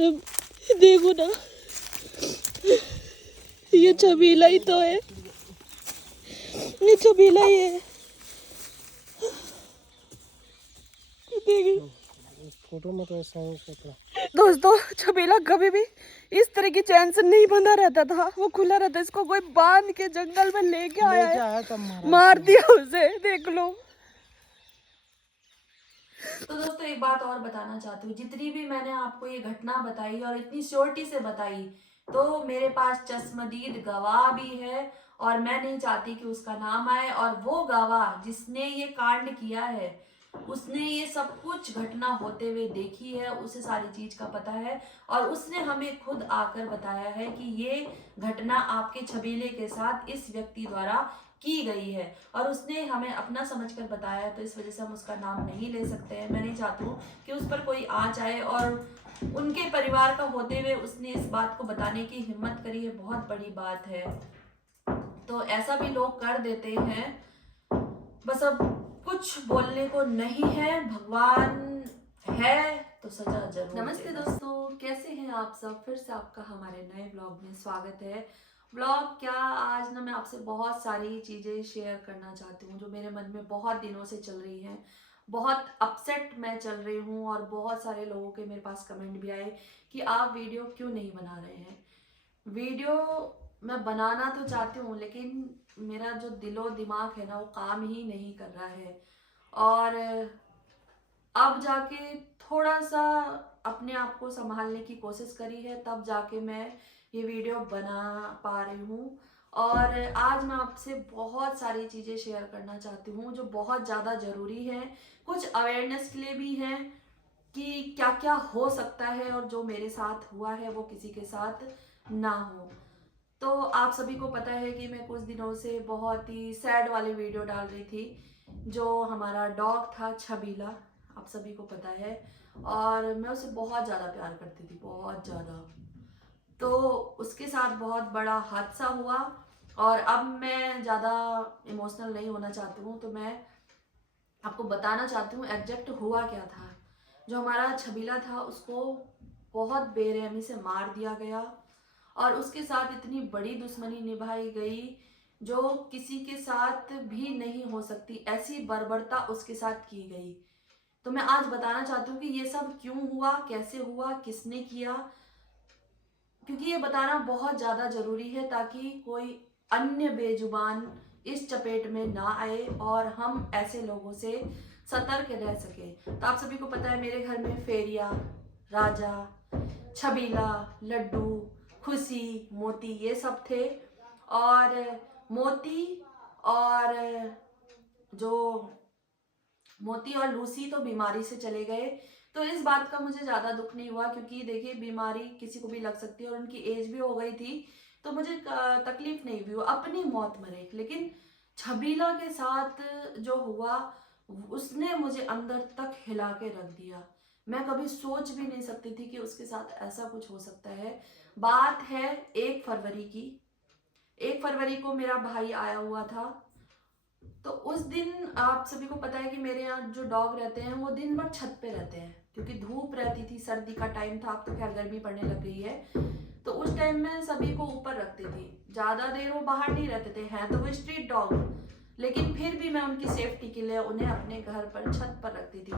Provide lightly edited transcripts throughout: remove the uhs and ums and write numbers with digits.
देखो ना, ये छबीला ही तो है, ये छबीला ही है। फोटो में तो ऐसा है। दोस्तों, छबीला कभी भी इस तरह की चैन से नहीं बंधा रहता था, वो खुला रहता। इसको कोई बांध के जंगल में लेके आया है, तब मार दिया उसे, देख लो। तो दोस्तों एक बात और बताना चाहती हूँ, जितनी भी मैंने आपको ये घटना बताई और इतनी श्योरिटी से बताई, तो मेरे पास चश्मदीद गवाह भी है और मैं नहीं चाहती कि उसका नाम आए। और वो गवाह जिसने ये कांड किया है, उसने ये सब कुछ घटना होते हुए देखी है, उसे सारी चीज का पता है और उसने हमें खुद आकर बताया है कि ये घटना आपके छबीले के साथ इस व्यक्ति द्वारा की गई है और उसने हमें अपना समझकर बताया है। तो इस वजह से हम उसका नाम नहीं ले सकते हैं। मैं नहीं चाहती हूँ कि उस पर कोई आँच आए और उनके परिवार का होते हुए उसने इस बात को बताने की हिम्मत करी है, बहुत बड़ी बात है। तो ऐसा भी लोग कर देते हैं, बस अब कुछ बोलने को नहीं है। भगवान है तो सजा जरूर। नमस्ते दोस्तों, कैसे हैं आप सब? फिर से आपका हमारे नए व्लॉग में स्वागत है। व्लॉग क्या, आज ना मैं आपसे बहुत सारी चीज़ें शेयर करना चाहती हूँ जो मेरे मन में बहुत दिनों से चल रही हैं। बहुत अपसेट मैं चल रही हूँ और बहुत सारे लोगों के मेरे पास कमेंट भी आए कि आप वीडियो क्यों नहीं बना रहे हैं। वीडियो मैं बनाना तो चाहती हूँ, लेकिन मेरा जो दिलो दिमाग है ना, वो काम ही नहीं कर रहा है। और अब जाके थोड़ा सा अपने आप को संभालने की कोशिश करी है, तब जाके मैं ये वीडियो बना पा रही हूँ। और आज मैं आपसे बहुत सारी चीज़ें शेयर करना चाहती हूँ जो बहुत ज़्यादा ज़रूरी है, कुछ अवेयरनेस के लिए भी है कि क्या क्या हो सकता है और जो मेरे साथ हुआ है वो किसी के साथ ना हो। तो आप सभी को पता है कि मैं कुछ दिनों से बहुत ही सैड वाली वीडियो डाल रही थी। जो हमारा डॉग था छबीला, आप सभी को पता है, और मैं उसे बहुत ज़्यादा प्यार करती थी, बहुत ज़्यादा। तो उसके साथ बहुत बड़ा हादसा हुआ और अब मैं ज़्यादा इमोशनल नहीं होना चाहती हूँ, तो मैं आपको बताना चाहती हूँ एग्जैक्ट हुआ क्या था। जो हमारा छबीला था उसको बहुत बेरहमी से मार दिया गया और उसके साथ इतनी बड़ी दुश्मनी निभाई गई जो किसी के साथ भी नहीं हो सकती, ऐसी बर्बरता उसके साथ की गई। तो मैं आज बताना चाहती हूँ कि ये सब क्यों हुआ, कैसे हुआ, किसने किया, क्योंकि ये बताना बहुत ज़्यादा ज़रूरी है ताकि कोई अन्य बेजुबान इस चपेट में ना आए और हम ऐसे लोगों से सतर्क रह सके। तो आप सभी को पता है मेरे घर में फेरिया, राजा, छबीला, लड्डू, खुशी, मोती, ये सब थे। और और जो मोती और लूसी तो बीमारी से चले गए। तो इस बात का मुझे ज़्यादा दुख नहीं हुआ, क्योंकि देखिए बीमारी किसी को भी लग सकती है और उनकी एज भी हो गई थी, तो मुझे तकलीफ नहीं हुई, वो अपनी मौत मरे। लेकिन छबीला के साथ जो हुआ उसने मुझे अंदर तक हिला के रख दिया। मैं कभी सोच भी नहीं सकती थी कि उसके साथ ऐसा कुछ हो सकता है। बात है 1 फरवरी की। 1 फरवरी को मेरा भाई आया हुआ था। तो उस दिन आप सभी को पता है कि मेरे यहाँ जो डॉग रहते हैं वो दिन भर छत पे रहते हैं, क्योंकि धूप रहती थी, सर्दी का टाइम था, अब तो खैर गर्मी पड़ने लग गई है। तो उस टाइम में सभी को ऊपर रखती थी, ज्यादा देर वो बाहर नहीं रहते थे, हैं तो वो स्ट्रीट डॉग, लेकिन फिर भी मैं उनकी सेफ्टी के लिए उन्हें अपने घर पर छत पर रखती थी।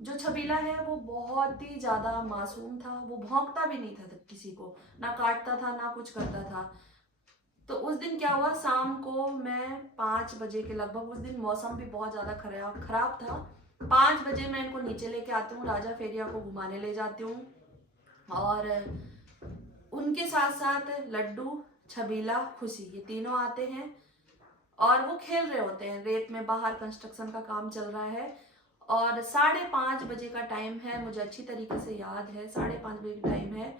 जो छबीला है वो बहुत ही ज्यादा मासूम था, वो भौंकता भी नहीं था किसी को, ना काटता था ना कुछ करता था। तो उस दिन क्या हुआ, शाम को मैं 5 बजे के लगभग, उस दिन मौसम भी बहुत ज़्यादा खराब था, 5 बजे मैं इनको नीचे लेके आती हूँ, राजा फेरिया को घुमाने ले जाती हूँ और उनके साथ साथ लड्डू, छबीला, खुशी, ये तीनों आते हैं और वो खेल रहे होते हैं रेत में, बाहर कंस्ट्रक्शन का काम चल रहा है और 5:30 बजे का टाइम है, मुझे अच्छी तरीके से याद है, 5:30 बजे का टाइम है।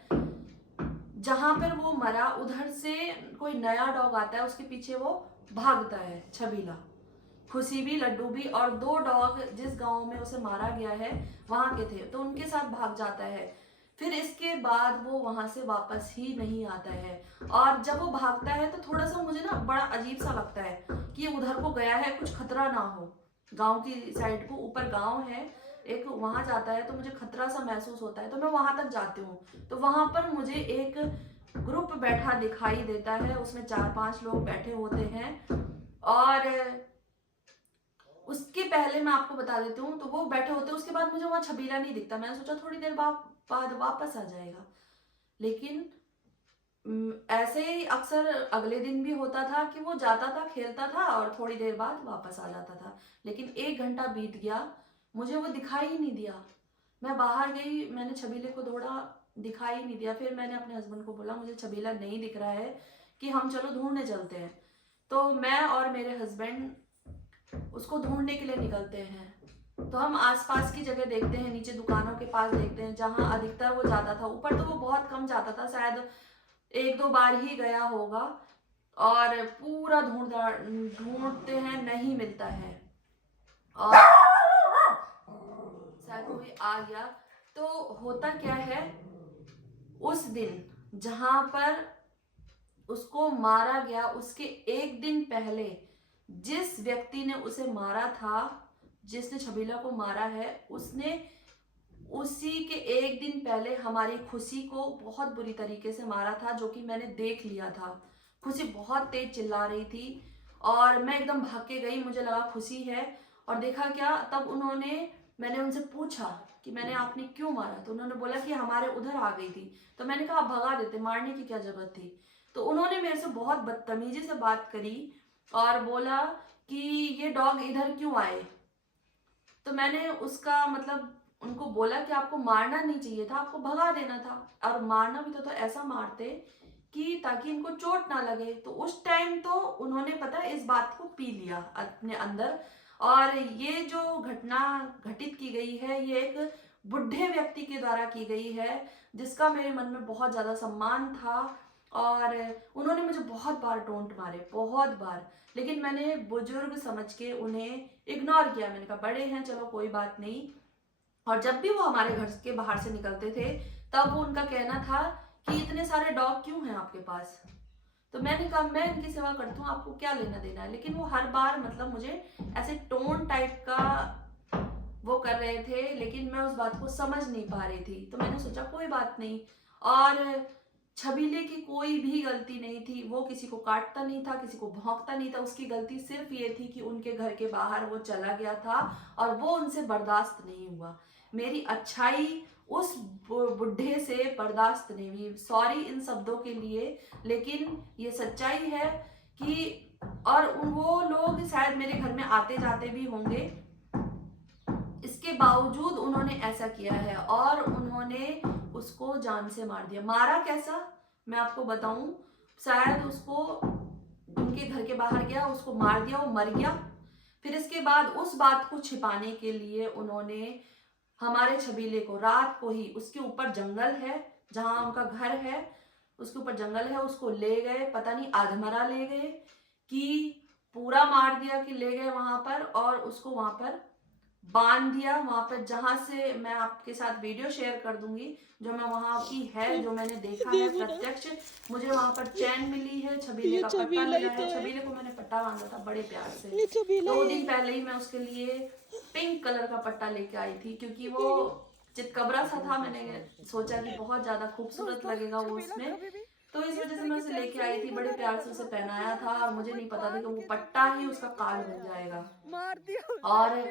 जहां पर वो मरा उधर से कोई नया डॉग आता है, उसके पीछे वो भागता है, छबीला, खुशी भी, लड्डू भी, और 2 डॉग जिस गांव में उसे मारा गया है वहां के थे, तो उनके साथ भाग जाता है। फिर इसके बाद वो वहां से वापस ही नहीं आता है और जब वो भागता है तो थोड़ा सा मुझे ना बड़ा अजीब सा लगता है कि ये उधर को गया है, कुछ खतरा ना हो। गांव की साइड को ऊपर गांव है, एक वहां जाता है तो मुझे खतरा सा महसूस होता है, तो मैं वहां तक जाती हूँ। तो वहां पर मुझे एक ग्रुप बैठा दिखाई देता है, उसमें 4-5 लोग बैठे होते हैं। और उसके पहले मैं आपको बता देती हूँ, तो वो बैठे होते हैं, उसके बाद मुझे वहां छबीला नहीं दिखता। मैंने सोचा थोड़ी देर बाद वापस आ जाएगा, लेकिन ऐसे ही अक्सर अगले दिन भी होता था कि वो जाता था, खेलता था और थोड़ी देर बाद वापस आ जाता था। लेकिन 1 घंटा बीत गया, मुझे वो दिखाई ही नहीं दिया। मैं बाहर गई, मैंने छबीले को ढूंढा, दिखाई ही नहीं दिया। फिर मैंने अपने हस्बैंड को बोला मुझे छबीला नहीं दिख रहा है, कि हम चलो ढूंढने चलते हैं। तो मैं और मेरे हस्बैंड उसको ढूंढने के लिए निकलते हैं। तो हम आसपास की जगह देखते हैं, नीचे दुकानों के पास देखते हैं जहां अधिकतर वो जाता था। ऊपर तो वो बहुत कम जाता था, शायद 1-2 बार ही गया होगा। और पूरा ढूंढते हैं, नहीं मिलता है। और शायद कोई आ गया। तो होता क्या है, उस दिन जहां पर उसको मारा गया, उसके 1 दिन पहले जिस व्यक्ति ने उसे मारा था, जिसने छबीला को मारा है, उसने उसी के 1 दिन पहले हमारी खुशी को बहुत बुरी तरीके से मारा था, जो कि मैंने देख लिया था। खुशी बहुत तेज चिल्ला रही थी और मैं एकदम भाग के गई, मुझे लगा खुशी है। और देखा क्या, तब मैंने उनसे पूछा कि आपने क्यों मारा, तो उन्होंने बोला कि हमारे उधर आ गई थी। तो मैंने कहा आप भगा देते, मारने की क्या जरूरत थी। तो उन्होंने मेरे से बहुत बदतमीजी से बात करी और बोला कि ये डॉग इधर क्यों आए। तो मैंने उसका मतलब उनको बोला कि आपको मारना नहीं चाहिए था, आपको भगा देना था। और मारना भी तो ऐसा मारते कि ताकि इनको चोट ना लगे। तो उस टाइम तो उन्होंने पता है इस बात को पी लिया अपने अंदर। और ये जो घटना घटित की गई है, ये एक बुढ़े व्यक्ति के द्वारा की गई है, जिसका मेरे मन में बहुत ज्यादा सम्मान था। और उन्होंने मुझे बहुत बार टोंट मारे, बहुत बार, लेकिन मैंने बुजुर्ग समझ के उन्हें इग्नोर किया। मैंने कहा बड़े हैं, चलो कोई बात नहीं। और जब भी वो हमारे घर के बाहर से निकलते थे, तब वो उनका कहना था कि इतने सारे डॉग क्यों हैं आपके पास। तो मैंने कहा मैं इनकी सेवा करती हूँ, आपको क्या लेना देना है। लेकिन वो हर बार मतलब मुझे ऐसे टोन टाइप का वो कर रहे थे, लेकिन मैं उस बात को समझ नहीं पा रही थी। तो मैंने सोचा कोई बात नहीं। और छबीले की कोई भी गलती नहीं थी, वो किसी को काटता नहीं था, किसी को भौंकता नहीं था। उसकी गलती सिर्फ ये थी कि उनके घर के बाहर वो चला गया था और वो उनसे बर्दाश्त नहीं हुआ। मेरी अच्छाई उस बुढ़े से बर्दाश्त नहीं हुई। सॉरी इन शब्दों के लिए, लेकिन ये सच्चाई है कि और वो लोग शायद मेरे घर में आते जाते भी होंगे, इसके बावजूद उन्होंने ऐसा किया है और उन्होंने उसको जान से मार दिया। मारा कैसा मैं आपको बताऊं, शायद उसको उनके घर के बाहर गया, उसको मार दिया, वो मर गया। फिर इसके बाद उस बात को छिपाने के लिए उन्होंने हमारे छबीले को रात को ही, उसके ऊपर जंगल है जहां उनका घर है, उसके ऊपर जंगल है, उसको ले गए, पता नहीं आधमरा ले गए कि पूरा मार दिया कि ले गए वहां पर, और उसको वहां पर बांध दिया। वहां पर जहां से मैं आपके साथ वीडियो शेयर कर दूंगी, जो मैं वहां की है, जो मैंने देखा है प्रत्यक्ष। मुझे वहां पर चैन मिली है, छबीले का पट्टा मिला है। छबीले को मैंने पट्टा बांधा था बड़े प्यार से। 2 दिन पहले ही मैं उसके लिए पिंक कलर का पट्टा लेके आई थी, क्योंकि वो चितकबरा सा था। मैंने सोचा कि बहुत ज्यादा खूबसूरत लगेगा वो उसमें, तो इस वजह से मैं उसे लेके आई थी। बड़े प्यार से उसे पहनाया था और मुझे नहीं पता था कि वो पट्टा ही उसका काल बन जाएगा। और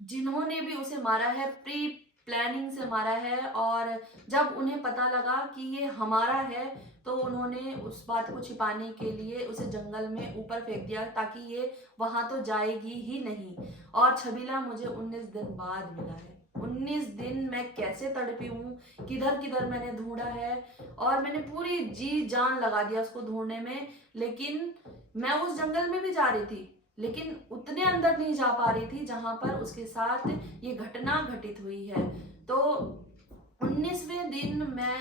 जिन्होंने भी उसे मारा है, प्री प्लानिंग से मारा है। और जब उन्हें पता लगा कि ये हमारा है, तो उन्होंने उस बात को छिपाने के लिए उसे जंगल में ऊपर फेंक दिया, ताकि ये वहां तो जाएगी ही नहीं। और छबीला मुझे 19 दिन बाद मिला है। 19 दिन मैं कैसे तड़पी हूँ, किधर किधर मैंने ढूंढा है, और मैंने पूरी जी जान लगा दिया उसको ढूंढने में। लेकिन मैं उस जंगल में भी जा रही थी, लेकिन उतने अंदर नहीं जा पा रही थी जहां पर उसके साथ ये घटना घटित हुई है। तो 19वें दिन मैं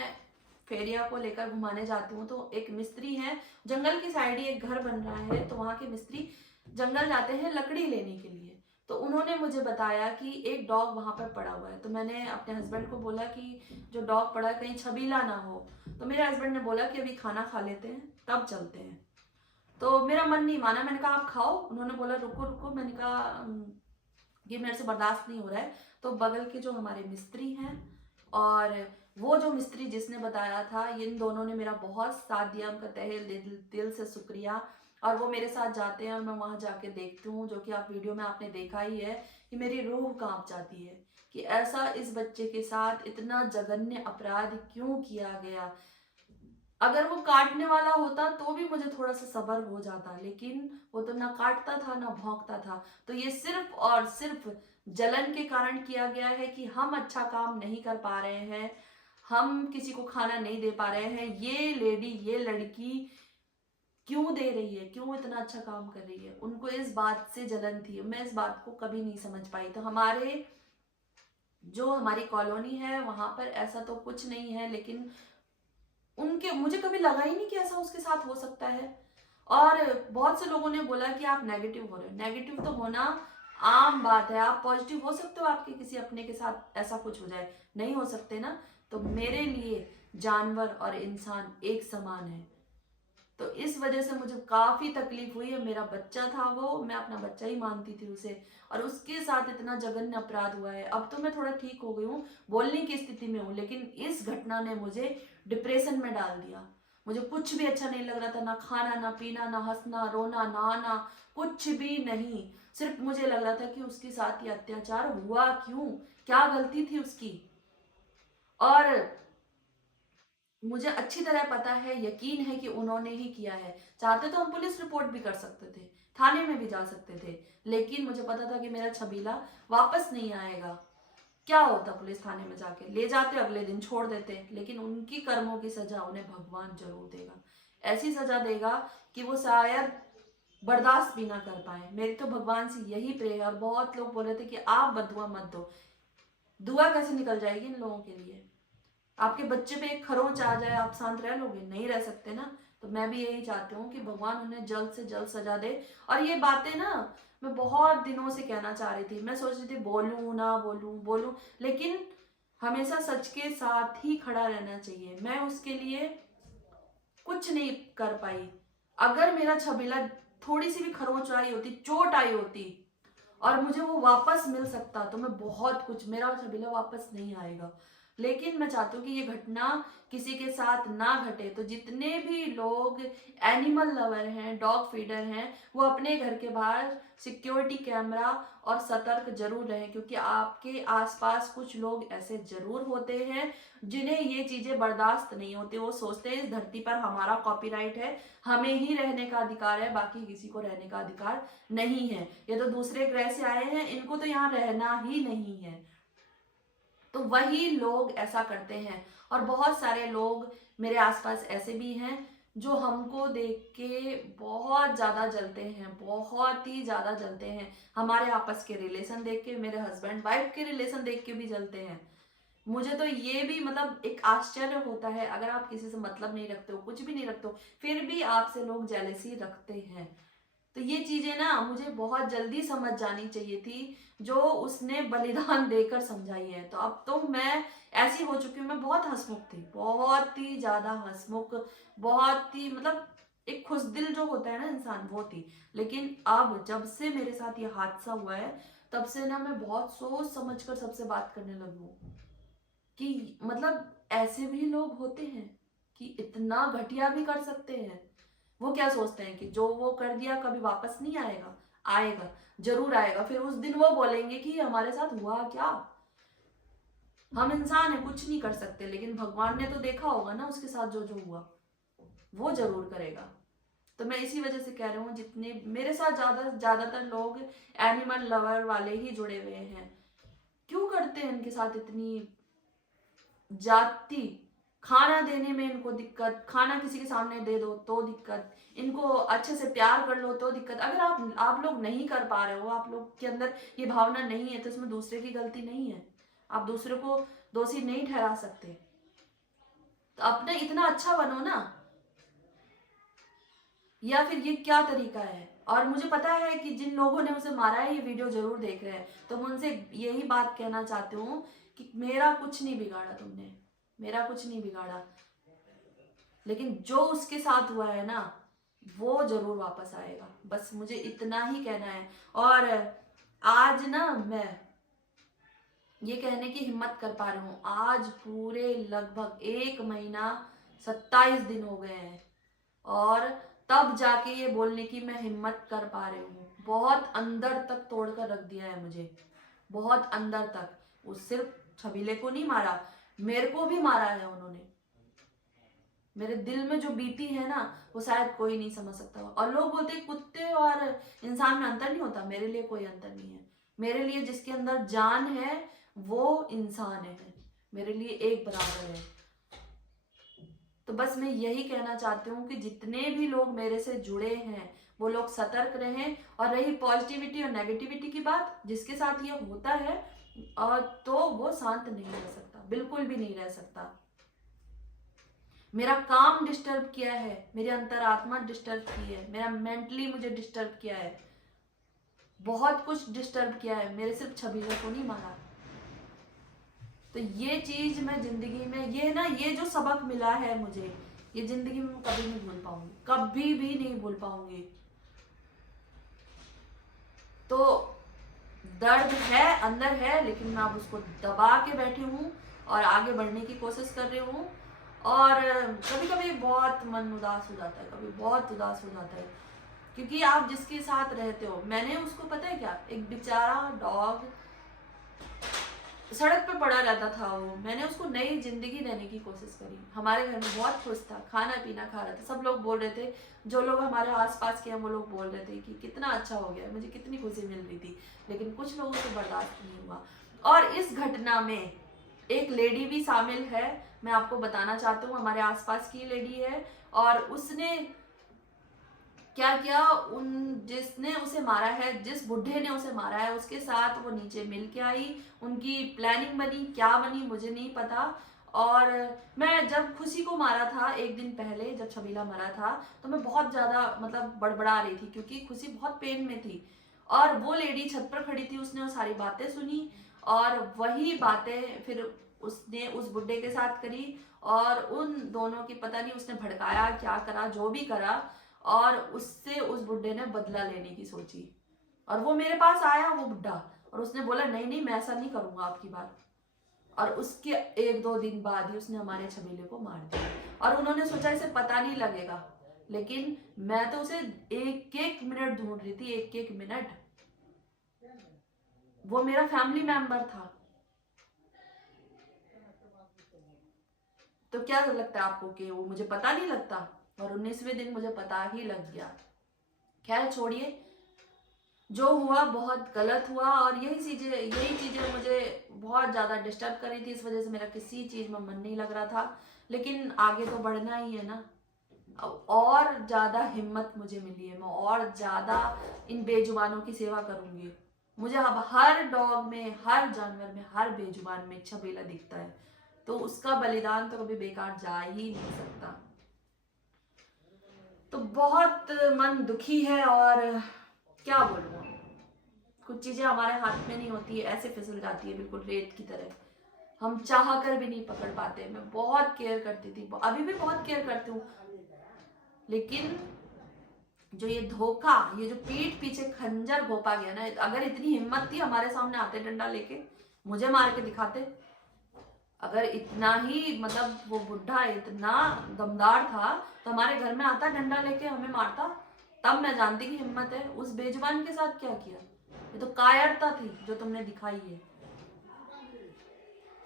फेरिया को लेकर घुमाने जाती हूँ, तो एक मिस्त्री है, जंगल की साइड ही एक घर बन रहा है, तो वहां के मिस्त्री जंगल जाते हैं लकड़ी लेने के लिए। तो उन्होंने मुझे बताया कि एक डॉग वहां पर पड़ा हुआ है। तो मैंने अपने हस्बैंड को बोला कि जो डॉग पड़ा है कहीं छबीला ना हो। तो मेरे हस्बैंड ने बोला कि अभी खाना खा लेते हैं तब चलते हैं। तो मेरा मन नहीं माना, मैंने कहा आप खाओ। उन्होंने बोला रुको रुको, मैंने कहा ये मेरे से बर्दाश्त नहीं हो रहा है। तो बगल के जो हमारे मिस्त्री हैं और वो जो मिस्त्री जिसने बताया था, इन दोनों ने मेरा बहुत साथ दिया, उनका तहे दिल से शुक्रिया। और वो मेरे साथ जाते हैं और मैं वहां जाके देखती हूँ, जो कि आप वीडियो में आपने देखा ही है कि मेरी रूह कांप जाती है कि ऐसा इस बच्चे के साथ इतना जघन्य अपराध क्यों किया गया। अगर वो काटने वाला होता तो भी मुझे थोड़ा सा सब्र हो जाता, लेकिन वो तो ना काटता था ना भौंकता था। तो ये सिर्फ और सिर्फ जलन के कारण किया गया है कि हम अच्छा काम नहीं कर पा रहे हैं, हम किसी को खाना नहीं दे पा रहे हैं। ये लेडी, ये लड़की क्यों दे रही है, क्यों इतना अच्छा काम कर रही है, उनको इस बात से जलन थी। मैं इस बात को कभी नहीं समझ पाई। तो हमारी कॉलोनी है वहां पर ऐसा तो कुछ नहीं है, लेकिन उनके मुझे कभी लगा ही नहीं कि ऐसा उसके साथ हो सकता है। और बहुत से लोगों ने बोला कि आप नेगेटिव हो रहे हो। नेगेटिव तो होना आम बात है, आप पॉजिटिव हो सकते हो, आपके किसी अपने के साथ ऐसा कुछ हो जाए, नहीं हो सकते ना। तो मेरे लिए जानवर और इंसान एक समान है। तो इस वजह से मुझे काफी तकलीफ हुई है। मेरा बच्चा था वो, मैं अपना बच्चा ही मानती थी उसे, और उसके साथ इतना जघन्य अपराध हुआ है। अब तो मैं थोड़ा ठीक हो गई हूँ, बोलने की स्थिति में हूँ, लेकिन इस घटना ने मुझे डिप्रेशन में डाल दिया। मुझे कुछ भी अच्छा नहीं लग रहा था, ना खाना ना पीना ना हंसना रोना नहाना, कुछ भी नहीं। सिर्फ मुझे लग रहा था कि उसके साथ ये अत्याचार हुआ क्यों, क्या गलती थी उसकी। और मुझे अच्छी तरह पता है, यकीन है कि उन्होंने ही किया है। चाहते तो हम पुलिस रिपोर्ट भी कर सकते थे, थाने में भी जा सकते थे, लेकिन मुझे पता था कि मेरा छबीला वापस नहीं आएगा। क्या होता, पुलिस थाने में जाके ले जाते, अगले दिन छोड़ देते, लेकिन उनकी कर्मों की सजा उन्हें भगवान जरूर देगा। ऐसी सजा देगा कि वो शायद बर्दाश्त भी ना कर पाए। मेरी तो भगवान से यही प्रे है। और बहुत लोग बोल रहे थे कि आप बदुआ मत दो। दुआ कैसे निकल जाएगी इन लोगों के लिए। आपके बच्चे पे एक खरोंच आ जाए, आप शांत रह लोगे? नहीं रह सकते ना। तो मैं भी यही चाहती हूँ कि भगवान उन्हें जल्द से जल्द सजा दे। और ये बातें ना मैं बहुत दिनों से कहना चाह रही थी। मैं सोच रही थी बोलूं ना बोलूं, बोलूं, लेकिन हमेशा सच के साथ ही खड़ा रहना चाहिए। मैं उसके लिए कुछ नहीं कर पाई। अगर मेरा छबीला थोड़ी सी भी खरोंच आई होती, चोट आई होती और मुझे वो वापस मिल सकता, तो मैं बहुत कुछ, मेरा छबीला वापस नहीं आएगा। लेकिन मैं चाहती हूँ कि ये घटना किसी के साथ ना घटे। तो जितने भी लोग एनिमल लवर हैं, डॉग फीडर हैं, वो अपने घर के बाहर सिक्योरिटी कैमरा और सतर्क जरूर रहें, क्योंकि आपके आसपास कुछ लोग ऐसे जरूर होते हैं जिन्हें ये चीजें बर्दाश्त नहीं होती। वो सोचते हैं इस धरती पर हमारा कॉपीराइट है, हमें ही रहने का अधिकार है, बाकी किसी को रहने का अधिकार नहीं है। ये तो दूसरे ग्रह से आए हैं, इनको तो यहाँ रहना ही नहीं है। तो वही लोग ऐसा करते हैं। और बहुत सारे लोग मेरे आसपास ऐसे भी हैं जो हमको देख के बहुत ज्यादा जलते हैं, बहुत ही ज्यादा जलते हैं। हमारे आपस के रिलेशन देख के, मेरे हस्बैंड वाइफ के रिलेशन देख के भी जलते हैं। मुझे तो ये भी मतलब एक आश्चर्य होता है, अगर आप किसी से मतलब नहीं रखते हो, कुछ भी नहीं रखते हो, फिर भी आपसे लोग जेलसी रखते हैं। तो ये चीजें ना मुझे बहुत जल्दी समझ जानी चाहिए थी, जो उसने बलिदान देकर समझाई है। तो अब तो मैं ऐसी हो चुकी हूँ। मैं बहुत हंसमुख थी, बहुत ही ज्यादा हंसमुख, बहुत ही मतलब एक खुशदिल जो होता है ना इंसान, वो थी। लेकिन अब जब से मेरे साथ ये हादसा हुआ है, तब से ना मैं बहुत सोच समझ कर सबसे बात करने लगी हूँ कि मतलब ऐसे भी लोग होते हैं कि इतना घटिया भी कर सकते हैं। वो क्या सोचते हैं कि जो वो कर दिया कभी वापस नहीं आएगा? आएगा, जरूर आएगा। फिर उस दिन वो बोलेंगे कि हमारे साथ हुआ क्या। हम इंसान है, कुछ नहीं कर सकते, लेकिन भगवान ने तो देखा होगा ना उसके साथ जो जो हुआ, वो जरूर करेगा। तो मैं इसी वजह से कह रही हूँ, जितने मेरे साथ ज्यादातर लोग एनिमल लवर वाले ही जुड़े हुए हैं। क्यों करते हैं इनके साथ इतनी जाति? खाना देने में इनको दिक्कत, खाना किसी के सामने दे दो तो दिक्कत, इनको अच्छे से प्यार कर लो तो दिक्कत। अगर आप लोग नहीं कर पा रहे हो, आप लोग के अंदर ये भावना नहीं है, तो इसमें दूसरे की गलती नहीं है। आप दूसरे को दोषी नहीं ठहरा सकते। तो अपना इतना अच्छा बनो ना। या फिर ये क्या तरीका है? और मुझे पता है कि जिन लोगों ने उसे मारा है ये वीडियो जरूर देख रहे हैं, तो मैं उनसे यही बात कहना चाहती हूँ कि मेरा कुछ नहीं बिगाड़ा तुमने, मेरा कुछ नहीं बिगाड़ा, लेकिन जो उसके साथ हुआ है ना वो जरूर वापस आएगा। बस मुझे इतना ही कहना है। और आज ना मैं ये कहने की हिम्मत कर पा रही हूँ, आज पूरे लगभग 1 महीना 27 दिन हो गए हैं, और तब जाके ये बोलने की मैं हिम्मत कर पा रही हूँ। बहुत अंदर तक तोड़ कर रख दिया है मुझे, बहुत अंदर तक। वो सिर्फ छबीले को नहीं मारा, मेरे को भी मारा है उन्होंने। मेरे दिल में जो बीती है ना, वो शायद कोई नहीं समझ सकता। और लोग बोलते हैं कुत्ते और इंसान में अंतर नहीं होता, मेरे लिए कोई अंतर नहीं है। मेरे लिए जिसके अंदर जान है वो इंसान है, मेरे लिए एक बराबर है। तो बस मैं यही कहना चाहती हूँ कि जितने भी लोग मेरे से जुड़े हैं वो लोग सतर्क रहें। और रही पॉजिटिविटी और नेगेटिविटी की बात, जिसके साथ ये होता है और तो वो शांत नहीं रह सकता, बिल्कुल भी नहीं रह सकता। मेरा काम डिस्टर्ब किया है, मेरी अंतरात्मा डिस्टर्ब की है, मेरा मेंटली मुझे डिस्टर्ब किया है, बहुत कुछ डिस्टर्ब किया है। मेरे सिर्फ छबीले को नहीं मारा। तो ये चीज मैं जिंदगी में, ये ना, ये जो सबक मिला है मुझे, ये जिंदगी में मैं कभी नहीं भूल पाऊंगी, कभी भी नहीं भूल पाऊंगी। तो दर्द है, अंदर है, लेकिन मैं अब उसको दबा के बैठी हूँ और आगे बढ़ने की कोशिश कर रही हूँ। और कभी कभी बहुत मन उदास हो जाता है, कभी बहुत उदास हो जाता है, क्योंकि आप जिसके साथ रहते हो, मैंने उसको, पता है क्या, एक बेचारा डॉग सड़क पे पड़ा रहता था वो, मैंने उसको नई जिंदगी देने की कोशिश करी। हमारे घर में बहुत खुश था, खाना पीना खा रहा था, सब लोग बोल रहे थे, जो लोग हमारे आसपास के हैं वो लोग बोल रहे थे कि कितना अच्छा हो गया, मुझे कितनी खुशी मिल रही थी। लेकिन कुछ लोगों से बर्दाश्त नहीं हुआ। और इस घटना में एक लेडी भी शामिल है, मैं आपको बताना चाहती हूँ, हमारे आसपास की लेडी है। और उसने क्या किया, जिसने उसे मारा है, जिस बुढ़े ने उसे मारा है, उसके साथ वो नीचे मिल के आई। उनकी प्लानिंग बनी, क्या बनी मुझे नहीं पता। और मैं जब खुशी को मारा था एक दिन पहले, जब छबीला मरा था, तो मैं बहुत ज्यादा मतलब बड़बड़ा रही थी, क्योंकि खुशी बहुत पेन में थी। और वो लेडी छत पर खड़ी थी, उसने वो सारी बातें सुनी, और वही बातें फिर उसने उस बुड्ढे के साथ करी। और उन दोनों की पता नहीं उसने भड़काया, क्या करा, जो भी करा, और उससे उस बुड्ढे ने बदला लेने की सोची। और वो मेरे पास आया, वो बुड्ढा, और उसने बोला नहीं नहीं, मैं ऐसा नहीं करूंगा आपकी बात। और उसके 1-2 दिन बाद ही उसने हमारे छबीले को मार दिया। और उन्होंने सोचा इसे पता नहीं लगेगा, लेकिन मैं तो उसे 1-1 मिनट ढूंढ रही थी, 1-1 मिनट। वो मेरा फैमिली मेंबर था। तो क्या लगता है आपको कि वो मुझे पता नहीं लगता? और 19वें दिन मुझे पता ही लग गया। खैर छोड़िए, जो हुआ बहुत गलत हुआ। और यही चीजें मुझे बहुत ज्यादा डिस्टर्ब कर रही थी, इस वजह से मेरा किसी चीज में मन नहीं लग रहा था। लेकिन आगे तो बढ़ना ही है ना। अब और ज्यादा हिम्मत मुझे मिली है, मैं और ज्यादा इन बेजुबानों की सेवा करूंगी। मुझे अब हर डॉग में, हर जानवर में, हर बेजुबान में छबीला दिखता है, तो उसका बलिदान तो कभी बेकार जा ही नहीं सकता। तो बहुत मन दुखी है, और क्या बोलूं, कुछ चीजें हमारे हाथ में नहीं होती है, ऐसे फिसल जाती है बिल्कुल रेत की तरह, हम चाह कर भी नहीं पकड़ पाते। मैं बहुत केयर करती थी, अभी भी बहुत केयर करती हूँ, लेकिन जो ये धोखा, ये जो पीठ पीछे खंजर घोपा गया ना, अगर इतनी हिम्मत थी हमारे सामने आते डंडा लेके, मुझे मार के दिखाते। अगर इतना ही मतलब वो बुढ़ा इतना दमदार था, तो हमारे घर में आता डंडा लेके हमें मारता, तब मैं जानती कि हिम्मत है। उस बेजुबान के साथ क्या किया, ये तो कायरता थी जो तुमने दिखाई है।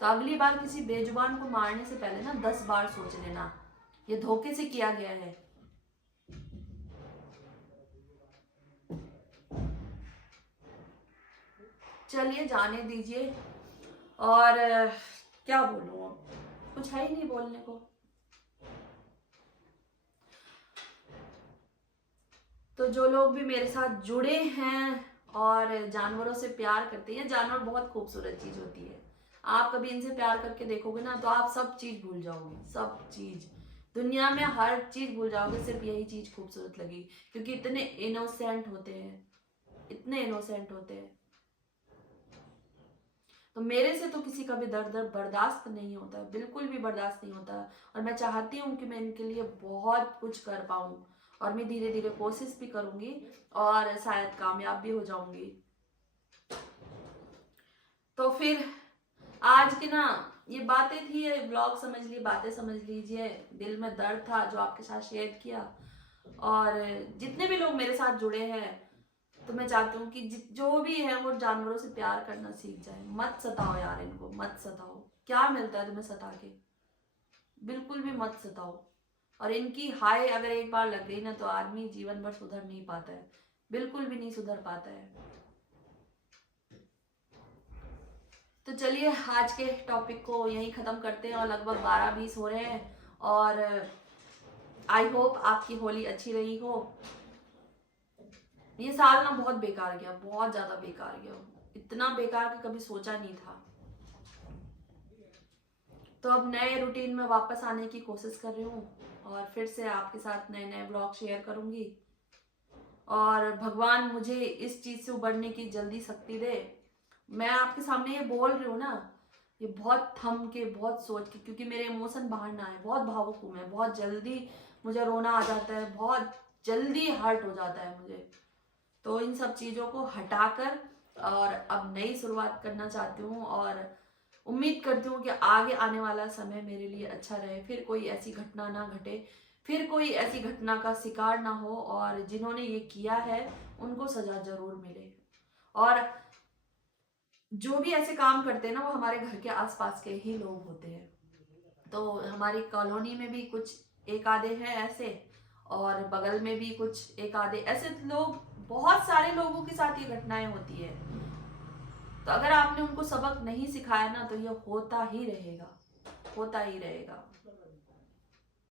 तो अगली बार किसी बेजुबान को मारने से पहले ना 10 बार सोच लेना, ये धोखे से किया गया है। चलिए जाने दीजिए। और क्या बोलूं, अब कुछ है ही नहीं बोलने को। तो जो लोग भी मेरे साथ जुड़े हैं और जानवरों से प्यार करते हैं, जानवर बहुत खूबसूरत चीज होती है। आप कभी इनसे प्यार करके देखोगे ना, तो आप सब चीज भूल जाओगे, सब चीज, दुनिया में हर चीज भूल जाओगे, सिर्फ यही चीज खूबसूरत लगी, क्योंकि इतने इनोसेंट होते हैं, इतने इनोसेंट होते हैं। तो मेरे से तो किसी का भी दर्द बर्दाश्त नहीं होता, बिल्कुल भी बर्दाश्त नहीं होता। और मैं चाहती हूँ कि मैं इनके लिए बहुत कुछ कर पाऊँ, और मैं धीरे धीरे कोशिश भी करूँगी, और शायद कामयाब भी हो जाऊँगी। तो फिर आज की ना ये बातें थी, ये ब्लॉग समझ ली, बातें समझ लीजिए, दिल में दर्द था जो आपके साथ शेयर किया। और जितने भी लोग मेरे साथ जुड़े हैं, तो मैं चाहती हूँ कि जो भी है वो जानवरों से प्यार करना सीख जाए। मत सताओ यार, इनको मत सताओ। क्या मिलता है तुम्हें सता के? बिल्कुल भी मत सताओ। और इनकी हाय अगर एक बार लग गई ना, तो आदमी जीवन भर सुधर नहीं पाता है, बिल्कुल भी नहीं सुधर पाता है। तो चलिए आज के टॉपिक को यहीं ख़त्म करते हैं, और लगभग 12-20 हो रहे हैं। और आई होप आपकी होली अच्छी रही हो। ये साल ना बहुत बेकार गया, बहुत ज़्यादा बेकार गया, इतना बेकार कि कभी सोचा नहीं था। तो अब नए रूटीन में वापस आने की कोशिश कर रही हूँ, और फिर से आपके साथ नए नए ब्लॉग शेयर करूँगी। और भगवान मुझे इस चीज़ से उबरने की जल्दी शक्ति दे। मैं आपके सामने ये बोल रही हूँ ना, ये बहुत थम के, बहुत सोच के, क्योंकि मेरे इमोशन बाहर ना आए। बहुत भावुक हूँ मैं, बहुत जल्दी मुझे रोना आ जाता है, बहुत जल्दी हर्ट हो जाता है मुझे। तो इन सब चीज़ों को हटाकर और अब नई शुरुआत करना चाहती हूँ, और उम्मीद करती हूँ कि आगे आने वाला समय मेरे लिए अच्छा रहे, फिर कोई ऐसी घटना ना घटे, फिर कोई ऐसी घटना का शिकार ना हो, और जिन्होंने ये किया है उनको सजा जरूर मिले। और जो भी ऐसे काम करते हैं ना, वो हमारे घर के आसपास के ही लोग होते हैं। तो हमारी कॉलोनी में भी कुछ एक आधे हैं ऐसे, और बगल में भी कुछ एक आधे ऐसे लोग, बहुत सारे लोगों के साथ ये घटनाएं होती है। तो अगर आपने उनको सबक नहीं सिखाया ना, तो ये होता ही रहेगा, होता ही रहेगा।